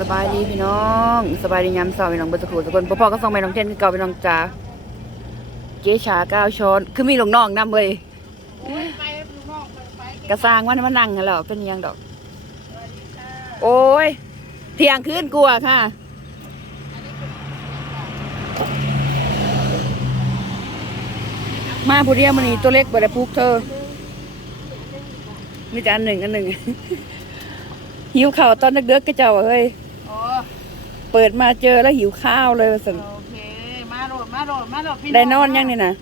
สบายดีพี่น้องสบายดียามเช้าพี่น้องเบ่สุขทุกคนพ่อๆก็ส่งไปน้องเทนคือเก่าพี่น้องจ๋าเจ๊ชาก้าวช้อน คือมีหลูกน้องนำเว้ยกระสร้างว่ามันนั่งกันแล้วเป็นยังดอก โอ้ยเที่ยงคืนกลัวค่ะมาผู้เดียมันนี่ตัวเล็กบ่ได้ปลูกเธอ มีแต่อันหนึ่งอันหนึ่งหิวข้าวตอนเด็กๆก็เจ้าเฮ้ย ปิดมาเจอแล้วหิวข้าวเลยว่าสันโอเค มาโหลดมาโหลดมาโหลดพี่ได้นอนยังนี่นะ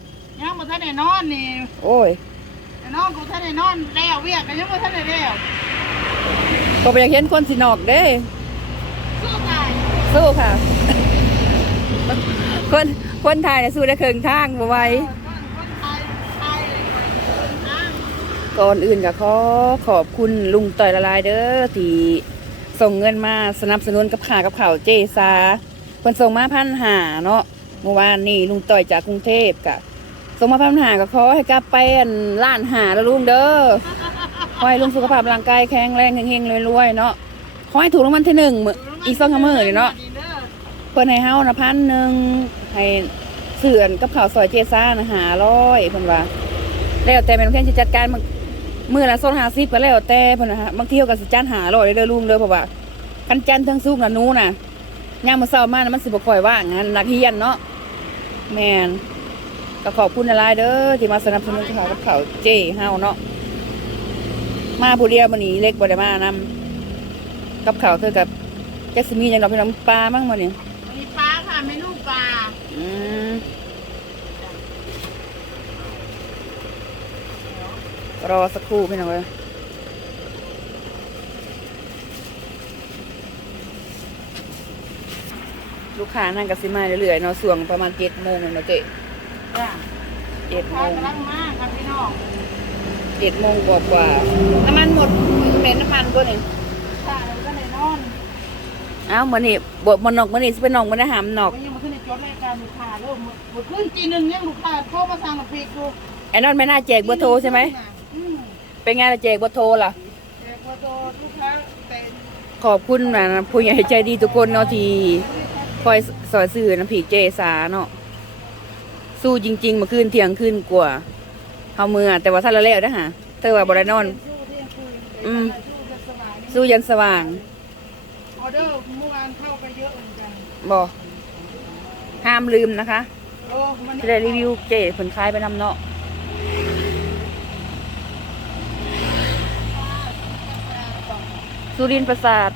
ยังบ่ทันได้นอนนี่โอ้ยได้นอนกูทันได้นอนแล้วเวียกกันยังบ่ทันได้แล้วก็ไปอยากเห็นคนสินอกเด้สู้ตายสู้ค่ะ คนคนไทยเนี่ยสู้ได้เคิงทางบ่ไหวคนไทยไทยคนทางก่อนอื่นก็ขอขอบคุณลุงต่อยละลายเด้อที่ ส่งเงินมาสนับสนุนกับขากับข่าวเจซาเพิ่นส่งมาพันหาเนาะเมื่อวานนี่ลุงต่อยจากกรุงเทพกะส่งมาพันหาก็ขอให้กลับไปอันล้านหาแล้วลุงเด้อขอให้ลุงสุขภาพร่างกายแข็งแรงเฮงๆรวยๆเนาะขอให้ถูกรางวัลที่หนึ่งมื้ออีกสองสามมื้อเนาะเพิ่นให้เฮานะพันหนึ่งให้เสื่อนกับข่าวซอยเจซ่านะหาร้อยเพิ่นว่าแล้วแต่แม่นเพิ่นสิจัดการ มื้อมื้อละ250ก็แล้วแต่เพิ่นนะฮะบางทีเขาก็สิจัดหาร้อยเด้อลุงเด้อเพราะว่าคันจันทร์เทั้งสุกร์น่ะหนูน่ะยามมื้อเช้ามาน่ะมันสิบ่ค่อยว่างงานนักเรียนเนาะแม่นก็ขอบคุณหลายๆเด้อที่มาสนับสนุนข่าวกับข่าวเจเฮาเนาะมาผู้เดียวมื้อนี้เล็กบ่ได้มานำกับข่าวเธอกับจักสิมีหยังดอกพี่น้องปลามั่งมื้อนี้มีปลาค่ะเมนูปลาอืม รอสักครู่พี่น้องเลยลูกค้านั่งกับซิมาเรื่อยๆเนาะส่วงประมาณเจ็ดโมงเนาะเจ๊จ้ะเจ็ดโมข้างกำลังมาครับพี่น้องเจ็ดโมงกว่ากว่าๆน้ำมันหมดเหม็นน้ำมันก็นี่ค่ะแล้วก็ได้นอนเอ้ามันนี่บดมันนอกมันนี่สิเป็นนอกมันได้หามนอกวันนี้มาขึ้นในจดรายการลูกค้าเริ่มหมดขึ้นจีนึงยังลูกค้าโทรมาสั่งกับพีกดูไอ้นอนไม่น่าแจกเบอร์โทรใช่ไหมอืม เป็นไงล่ะแจกเบอร์โทรล่ะ แจกเบอร์โทรลูกค้าเป็นขอบคุณนะผู้ใหญ่ใจดีทุกคนเนาะที่คอยสอยสื่อน้ำผีเจสาเนาะสู้จริงๆเมาคืนเที่ยงคืนกว่าเฮาเมื่อแต่ว่าท่านละแล้วนะฮะเธอว่าบ่ได้นอนสู้เที่ยงคืนอืมสู้เที่ยงสว่างนี่สู้ยันสว่างออเดอร์เมื่อวานเข้าไปเยอะเหมือนกันบ่ห้ามลืมนะคะโอ้มันจะได้รีวิวเจผลคลายไปนำเนาะ สุรินทร์ประสาท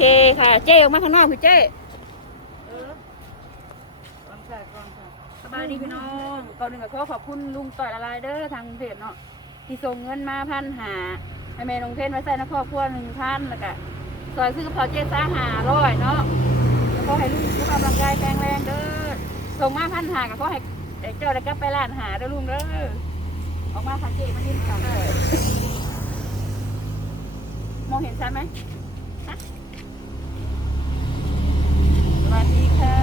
เจค่ะ เจออกมาข้างนอกพี่เจเออสบายดีพี่น้องก่อนหนึ่งก็ขอขอบคุณลุงต่อยละลายเด้อทางเทพเนาะที่ส่งเงินมาพันหาให้แม่ลงเทนไว้ใส่ในครอบครัวหนึ่งพันแล้วก็ซอยซื้อกระเพราเจ๊ซ่าหาร้อยเนาะแล้วก็ให้ลุงสุขภาพร่างกายแข็งแรงเด้อส่งมาพันหาก็ขอให้เจ้าได้กลับไปร้านหาเด้อลุงเด้อ ออกมาค่ะเจ๊มาดิ้นค่ะมองเห็นชัดไหมสวัสดีค่ะ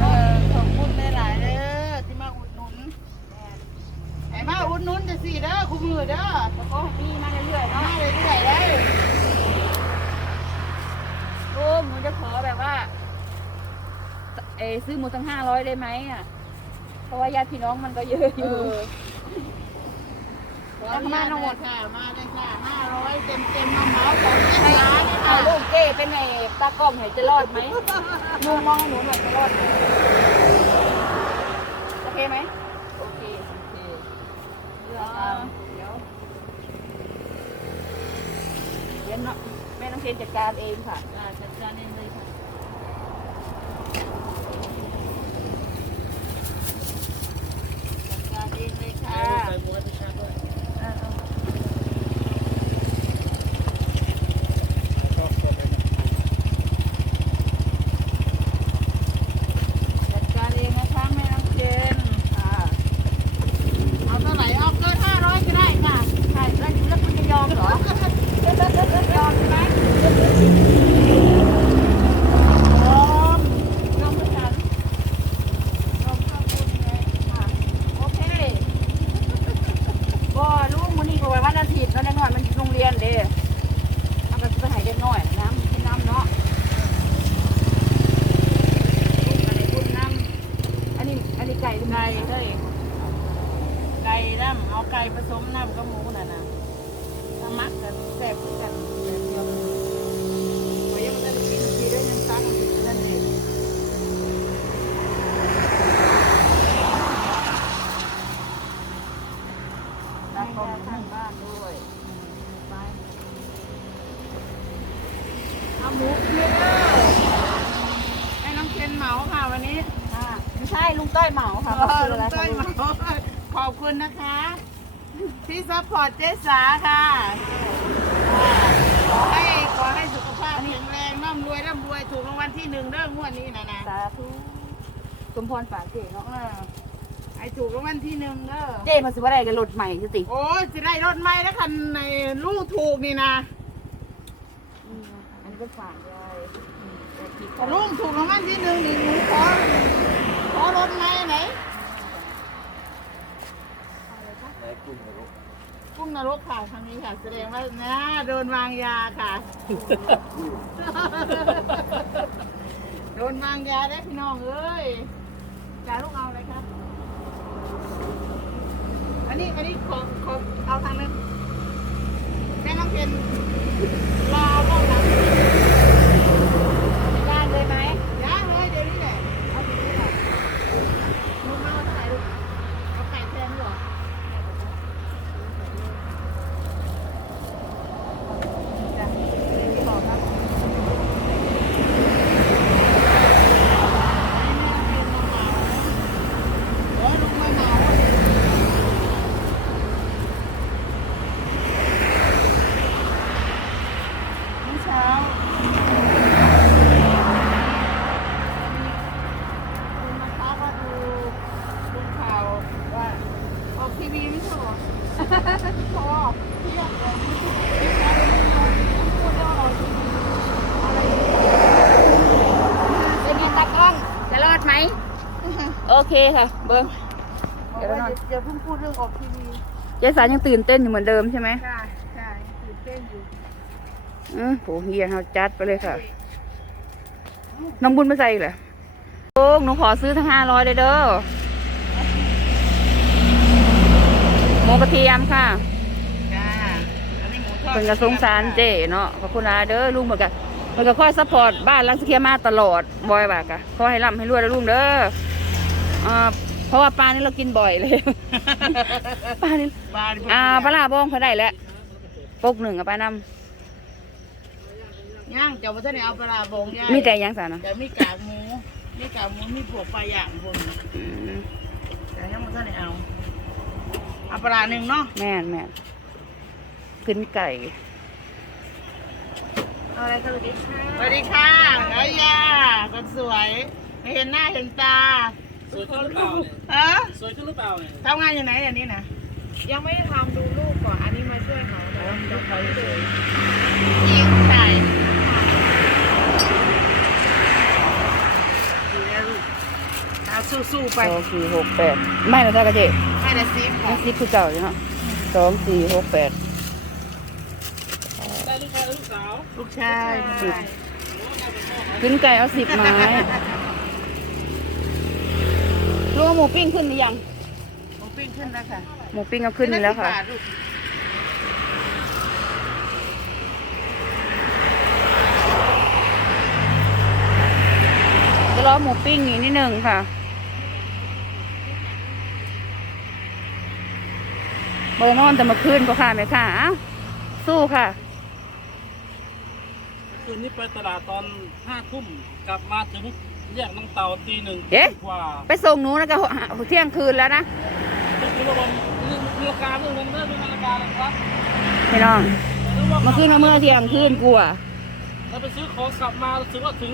เออขอบคุณหลายๆเด้อที่มาอุดหนุนไอ้มาอุดหนุนจะสี่เด้อคู่มือเด้อแล้วก็ให้มีมาเรื่อยๆเนาะเรื่อยๆเลยลุงหนูจะขอแบบว่า ซื้อหมูทั้งห้าร้อยได้ไหมอะ เพราะว่าญาติพี่น้องมันก็เยอะอยู่ขออนุญาตทั้งหมดค่ะมาเลยค่ะห้าร้อยเต็มเต็มๆมาเหมาของเจ็ดให้ล้านนะเอาคะลูกเก้เป็นไงตากล้องไหนจะรอดไหมลุงมองหนูหน่อยจะรอดไหมโอเคไหมโอเคโอเคเดี๋ยวเดี๋ยวเดี๋ยวเนาะแม่ต้องเทนจัดการเองค่ะ อ่าจัดการเองเลยค่ะจัดการเองเลยค่ะ อ่าเอา จัดการเองนะคะแม่น้ำเชน ค่ะ เอาเท่าไหร่เอาเกินห้าร้อยก็ได้ค่ะ ใช่แล้วแล้วคุณจะยอมเหรอ ยอมใช่ไหม แล้วเด็กน้อยมันโรงเรียนเด้เอาก็ไปให้เด็กน้อยน้ำกินน้ำเนาะอันนี้คุณน้ำอันนี้อันนี้ไก่หรือ ไก่ ไก่ เลยไก่น้ำเอาไก่ผสมน้ำกับหมูน่ะนะถ้ามักกันแซ่บคือกันแบบเดียวโอ้ยยังไม่ได้กินทีได้ยังตั้งอยู่นั่นเอง รับของทางบ้านด้วย ไปเอาหมูเคี่ยวให้น้องเคนเหมาค่ะวันนี้ ค่ะไม่ใช่ลุงต้อยเหมาค่ะ เออ คือ ลุ อะไร งต้อยเหมาขอบคุณนะคะ ที่ซัพพอร์ตเจสาค่ะ ขอให้ขอให้สุขภาพแข็งแรงร่ำรวยร่ำรวยถูกรางวัลที่หนึ่งเรื่องงวดนี้นะนะสาธุสมพรฝากเจ๊เนาะเออไอ้ถูกรางวัลที่หนึ่งเด้อเจ๊มาสิว่าอะไรกันรถใหม่สิติโอ้ยจะได้รถไหมแล้วคันในลูกถูกนี่นะอันนี้ก็ฝากยายแต่คิดถ้าลูกถูกรางวัลที่หนึ่งนี่หนูขอขอรถไหมไหน กุ้งนรกค่ะทางนี้ค่ะ แสดงว่านะโดนวางยาค่ะ โดนวางยาได้พี่น้องเอ้ยจ่าลูกเอาอะไรครับอันนี้อันนี้ขอขอเอาทางนั้นแม่น้องเป็นรอรอบหลัง ย่างเลยไหม ย่างเลยเดี๋ยวนี้แหละเอาอยู่นี่แหละลูกมาเอาเท่าไหร่ลูกเอาไก่แทนเหรอจ้ะเดี๋ยวนี้บอกครับให้แม่เป็นมาเหมาเดี๋ยวลูกมาเหมาเมื่อเช้า คุณนะคะก็ดูดูข่าวว่าออกทีวีไม่ใช่เหรอพอที่อยากบอกที่อะไรพูดว่าออกทีวีอะไร เป็นยังตากล้องจะรอดไหม โอ เคค่ะ เบิ้งบอกว่าอย่าเพิ่งพูดเรื่องออกทีวีเจ๊สารยังตื่นเต้นอยู่เหมือนเดิมใช่ไหมค่ะใช่ตื่นเต้นอยู่อือโหเฮียเขาจัดไปเลยค่ะ น้องบุญมาใส่อีกเหรอโอ้หนูขอซื้อทั้งห้าร้อยเลยเด้อหมูกระเทียมค่ะจ้าอันนี้หมูทอดเป็นกระสงสารเจ๊เนาะขอบคุณนะเด้อลุงเหมือนกันมันก็คอยซัพพอร์ตบ้านลังสเคียมาตลอดบอยว่ากะขอให้ร่ำให้รวยแล้วลุงเด้อ อ่าเพราะว่าปลานี่เรากินบ่อยเลย ปลานี่ปลาอ่าปลาร้าบ้องเขาได้แล้วปกหนึ่งกับปลานย่างเจ้าพ่อท่านเอาปลาร้าบงย่างำมีแต่หยังสานะแต่มีกากหมูมีกากหมูมีพวกปลาย่างบนอืมแต่ยังพ่อท่านเอาเอาปลาร้าหนึ่งเนาะแม่นแม่นขึ้นไก่เอาอะไรคะลูกดิสวัสดีค่ะเอ้ยยาคนสวยไม่เห็นหน้าเห็นตา สวยขึ้นหรือเปล่าเนี่ยเออสวยขึ้นหรือเปล่าเนี่ยทำงานอยู่ไหนเดี๋ยวนี้นะยังไม่ได้ทำดูรูปก่อนอันนี้มาช่วยเขาแต่ว่าดูเขาเฉยหญิงชายดีแล้วลูกเอาสู้ๆไปสองสี่หกแปดไม่เราเท่ากระเจ๊ไม่ได้ซิปไม่ซิปคือเก่าอยู่เนาะสองสี่หกแปดได้ลูกชายหรือลูกสาวลูกชาย สิบขึ้นไก่เอาสิบไม้ ลุงเอาหมูปิ้งขึ้นหรือยังผมปิ้งขึ้นแล้วค่ะหมูปิ้งเอาขึ้นแล้วค่ะสิบบาทลูกจะรอหมูปิ้งอีกนิดหนึ่งค่ะบริโนอนแต่มาขึ้นก็ค่ะแม่ค่ะอ้าวสู้ค่ะ คืนนี้ไปตลาดตอนห้าทุ่มกลับมาถึง แยกน้องเตาตีหนึ่งเอ๊ะ กว่าไปส่งหนูนะก็เที่ยงคืนแล้วนะ ตึกนิรบนมีราคาเรื่องเงินเรื่องราคานะครับพี่น้องมาขึ้นมาเมื่อเที่ยงคืนกลัวเราไปซื้อของกลับมารู้สึกว่าถึง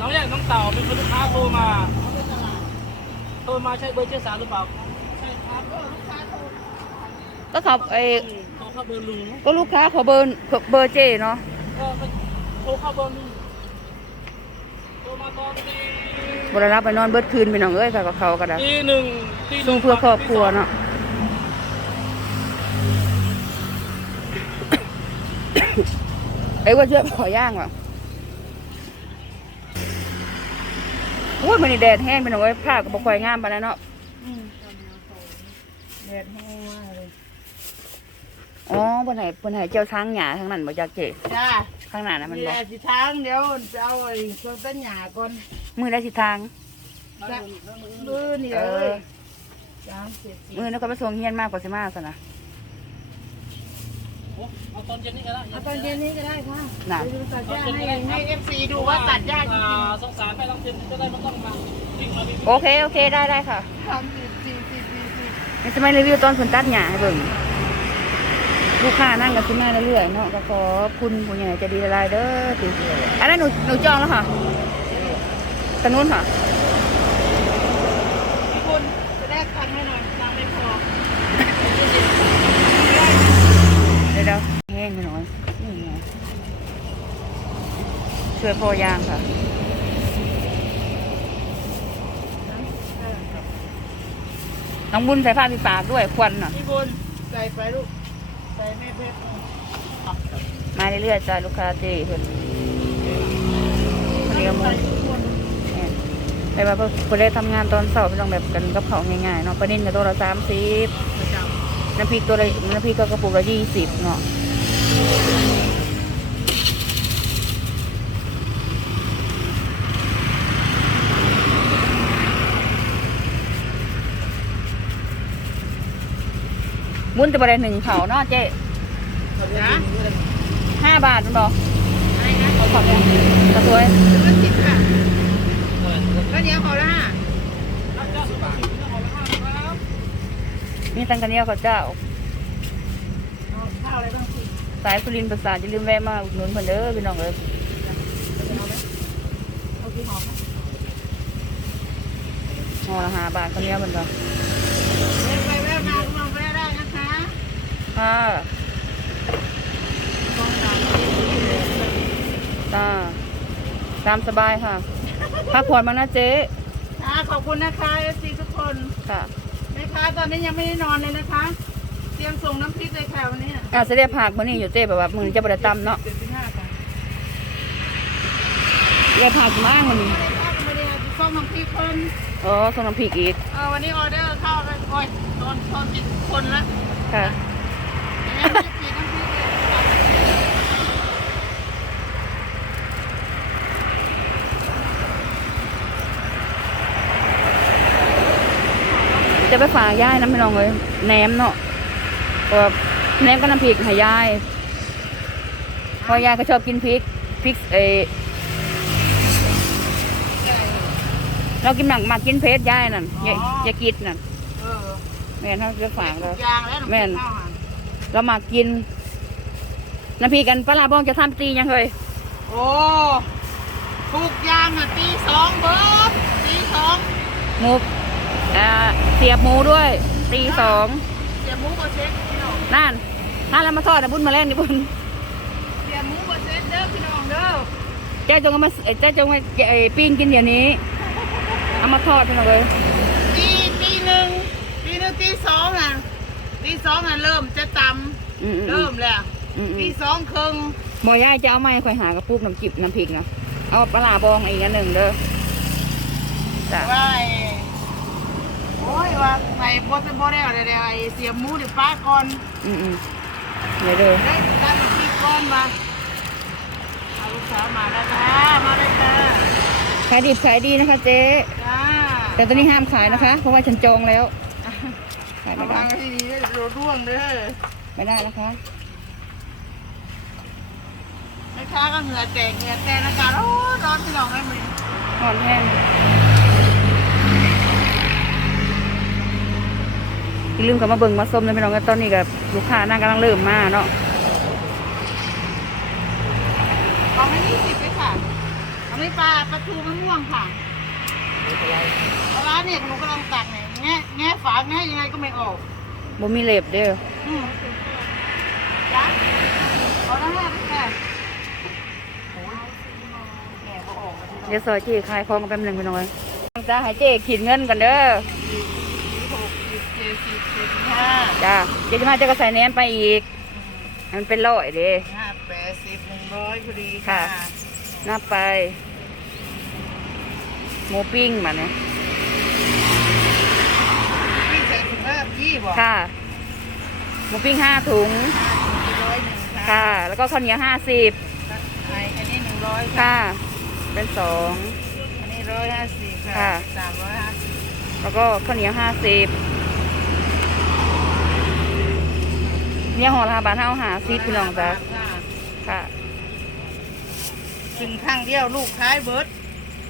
น้องแยกน้องเต่าเป็นคนลูกค้าโทรมาโทรมาใช่เบอร์เจ๊สาวหรือเปล่าใช่ครับก็เขาไอ้โทรเข้าเบอร์ลุงก็ลูกค้าขอเบอร์เบอร์เจเนาะก็ไปโทรเข้าเบอร์ลุงโทรมาตอนตี บรรับไปนอนเบิดคืนพี่น้องเอ้ยค่ะกับเขาก็ได้ตีหนึ่งตีหนึ่งสู้เพื่อครอบครัวเนาะเอ้ยว่าเชื่อขอย่างว่ะโอ้ยมันนี่แดดแห้งไปหน่อยผ้าก็บ่ค่อยงามปานนั้นเนาะแดดแห้งมากเลยอ๋อเพิ่นให้เพิ่นให้เจ้าช้างหญ้าทางนั้นบ่จักเจ จ้า ข้างหน้าน่ะมันมีบ่อาทิทางเดี๋ยวจะเอาไอ้เครื่องต้นหญ้าก่อนมือได้สิทางจ้ะมือนี่เลเอยอ สามสิบสี่มือนั้นก็ไปส่งเฮียนมากกว่าสิมาซะนะโอ้เอาตอนเย็นนี่ก็ได้เอาตอนเย็นนี้ก็ได้ค่ะน่ะ เดี๋ยวดูตัดหญ้าให้ให้เอฟซีดูว่าตัดหญ้าจริงอ่สงสารแม่ลำเทียนจะได้ไม่ต้องมาวิ่งมาวิ่งโอเค โอเค ได้ได้ค่ะๆทำสิบสี่สิบสี่สิบนี่จะไม่รีวิวตอนฝนตัดหญ้าให้เบิ่ง ลูกค้านั่งกันขึ้นมาเรื่อยๆเนาะก็ขอคุณผู้ใหญ่จะดีหลายๆเด้อติอันนั้นหนูหนูจองแล้วค่ะตะนู้นค่ะพี่คุณจะแลกตังค์ให้หน่อยตังค์ไม่พอเดี๋ยวเดี๋ยวแห้งไปหน่อยนี่ไงช่วยพอยางค่ะน้องบุญใส่ผ้าปิดปากด้วยควันน่ะพี่บุญใส่ไปลูก มาเรื่อยๆจ้าลูกค้าเจ้เพิ่นเรียกมือแม่นไปว่าเพิ่นได้ทำงานตอนเสาร์พี่น้องแบบกันกับเขาง่ายๆเนาะปลานิ่นกับตัวละสามสิบน้ำพริกตัวละน้ำพริกก็กระปุกละยี่สิบเนาะ บุญจะบได้หนึ่งเขาเนาะเจ๊จ้าห้าบาทมันบอกอะไรนะเขาขอบยังกระสวยซื้อสิบค่ะแล้วเนี้ยเขาละห้ามีตังกันเนียวเขาวเจ้าเอาข้าวอะไรบ้างสิสายสุรินทร์ประสาทอย่าลืมแวะมาอุดหนุนเพิ่นเด้อพี่น้องเอ้ยเอากี่หอมห่อละห้าบาทกันเนียวเพิ่นก็ ไปแวะมาก็มาแวะได้นะคะ ค่ะจ้าตามสบายค่ะพักผ่อนมางนะเจ๊ค่ะขอบคุณนะคะเอฟซีทุกคนค่ะแม่ค้าตอนนี้ยังไม่ได้นอนเลยนะคะ เตรียมส่งน้ำพริกเลยค่ะวันนี้อะเสด็จผักมื้อนี้อยู่เจ๊แบบว่ามื้อนี้จะบ่ได้ตำเนาะเจ็ดสิบห้าค่ะเดี๋ยวผักมากมื้อนี้ไม่ได้ค่ะไม่ได้ส่งน้ำพริกคนอ๋อส่งน้ำพริกอีกเออวันนี้ออเดอร์เข้าไปโอ้ยโดนโดนจิตคนละค่ะ ยังไม่ได้กินน้ำพริกเลย จะไปฝากยายน้ำพี่น้องเลยแหนมเนาะเพราะว่าแหนมก็น้ำพริกให้ยายเพราะยายก็ชอบกินพริกพริกเออเรากินหมักหมักกินเพชรยายนั่นอย่าอย่ากินนั่นเออแม่นเขาจะฝากเราทุกอย่างแล้วน้ำพแม่ริกนข้าวหันเราหมักกินน้ำพริกกันปลาร้าบ้องจะทำตียังเคยโอ้ทุกอย่างอะตีสองเบิร์ดตีสองหมูอ่า เสียบหมูด้วยตีสองเสียหมูบดเซ็ตพี่น้องนั่นถ้าเรามาทอดนะบุญมาเล่นนี่บุญเสียหมูบดเซ็ตเด้อพี่น้องเด้อเจ้าจงเอามาเอ้ยเจ้าจงมาเอ้ยปิ้งกินเดี๋ยวนี้เอามาทอดพี่น้องเลยตีตีหนึ่งตีหนึ่งตีสองอะตีสองอะเริ่มจะตอืมอืมำเริ่มแล้วอืมอืตีมสองครึ่งหมอยายจะเอาไม้ค่อยหากระปุกน้ำจิบน้ำพริกนะเอาปลาร้าบองอีกอันหนึ่งเด้อจ้ะว่าไอ้ โอ้ยว่าไอ้บดเป็นบดแล้วเดี๋ยวเดี๋ยวไอ้เสียหมูเดี๋ยวป้าก่อนอืมอืมเดี๋ยวเด้อได้ได้มาพี่ก่อนมาเอาลูกสาวมาแล้วค่ะมาเลยค่ะขายดิบขายดีนะคะเจ๊ จ้าแต่ตอนนี้ห้ามขายนะคะ เพราะว่าฉันจองแล้วขายระไม่วัได้งให้ดีนะโดนร่วงเด้อไม่ได้นะคะ แม่ค้าก็เหงื่อแตกเหงื่อแตกอากาศร้อนร้อนพี่น้องให้มันหอนแห้งอย่า ลืมกลับมาเบิ่งมาส้มนะพี่น้องกันตอนนี้กับลูกค้านั่งกำลังเริ่มมาเนาะเอาไม่ยี่สิบเลยค่ะเอาไม่ปลาปลาทูมะม่วงค่ะปลาร้าเนี่ยหนูกำลังตักเนี่ยแง่แง่ฝาแง่ยังไงก็ไม่ออกบ่มีเล็บเด้ออืมจ้ะเอาละห้าค่ะโอ้ยแก่ก็ออกแล้วเดี๋ยวซอยเจ๊ขายของกันแป๊บหนึงพี่น้องจ้าให้เจ๊ขีดเงินกันเด้อหกสิบเจ็ดสิบเจ็ดสิบห้าจ้าเจ๊จะมาเจ๊ก็ใส่แหนมไปอีกให้มันเป็นร้อยเด้ห้าแปแปดสิบหนึ่งร้อยพอดีค่ะค่ะนับไป หมูปิ้งมาเนี่ยพี่ใส่ถุงละยี่บอกค่ะ หมูปิ้งห้าถุง ร้อยหนึ่งค่ะค่ะ แล้วก็ข้าวเหนียวห้าสิบไออันนี้หนึ่งร้อยค่ะ เป็นสอง อันนี้ร้อยห้าสิบค่ะค่ะ สามร้อยห้าสิบแล้วก็ข้าวเหนียวห้าสิบ เนี่ยห่อละบาทเท่าหาสิบพี่น้องจ้ะค่ะค่ะ กินข้างเดียวลูกท้ายเบิร์ด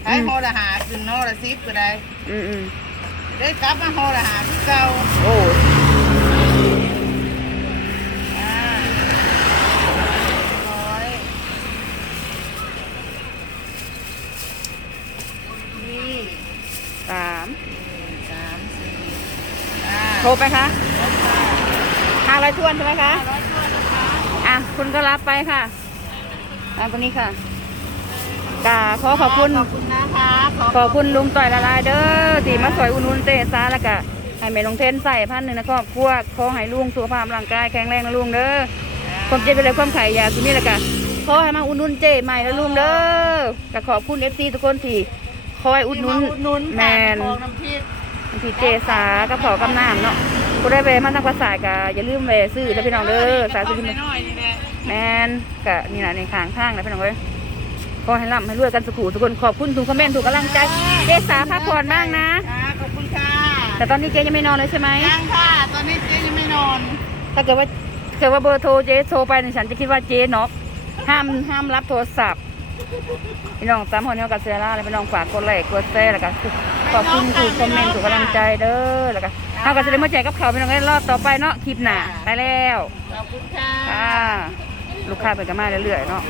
ท้ายอืมห่อละหากินห่อละสิบก็ได้ อืมอืมได้กลับมาห่อละหาที่เก่าโอ้อ่าร้อยนี่สามสามสี่อ่าโทรไปคะครบค่ะห้าร้ อยทวนใช่ไหมคะร้อยถ้วนนะคะอะคุณก็รับไปค่ะอะตัวนี้ค่ะกาขอขอบคุณขอบคุณนะคะขอบคุณลุงต่อยละลายเด้อที่มาสอยอุ่นนุนเตะซาแล้วก็ให้แม่ลงเทนใส่พันหนึ่งนะครอบครัวขอให้ลุงสุขภาพร่างกายแข็งแรงนะลุงเด้อความเจ็บไปเลยความไข่ยาคือนี่แหละกันขอให้มาอุ่นนุนเจใหม่นะลุงเด้อก็ขอบคุณเอฟซีทุกคนที่คอยอุดหนุนอุดหนุนแมนของน้ำพริกที่เจสากระเป๋ากำน้ำเนาะ กูได้ไปมาทางภาษาทกะอย่าลืมไปซื้อนะพี่น้องเด้อสาธุกที่ระป๋องน้อยๆนี่แหละแมนกะนี่นะในข้างข้างนะพี่น้องเอ้ยขอให้ร่ำให้รวยกันสุขุทุกคนขอบคุณทุกคอมเมนต์ทุกกำลังใจเจสาพักผ่อนบ้างนะค่ะขอบคุณค่ะแต่ตอนนี้เจยังไม่นอนเลยใช่ไหมยังค่ะ ตอนนี้เจ๊ยังไม่นอนถ้าเกิดว่าเกิดว่าเบอร์โทรเจโทรไปเนี่ยฉันจะคิดว่าเจน็อกห้ามห้ามรับโทรศัพท์พี่น้องสามคนเนี้กับเซร่าเลยพี่น้องฝากกดไลค์กดแชร์แล้วก็ขอบคุณทุกคอมเมนต์ทุกกำลังใจเด้อแล้วก็ เอาก็จะได้มาแจกกับเขาวพี่น้องได้รอบต่อไปเนาะคลิปหน้าไปแล้วขอบคุณค่ะ ค่ะ ลูกค้าเป็นกันมาเรื่อยๆเนาะ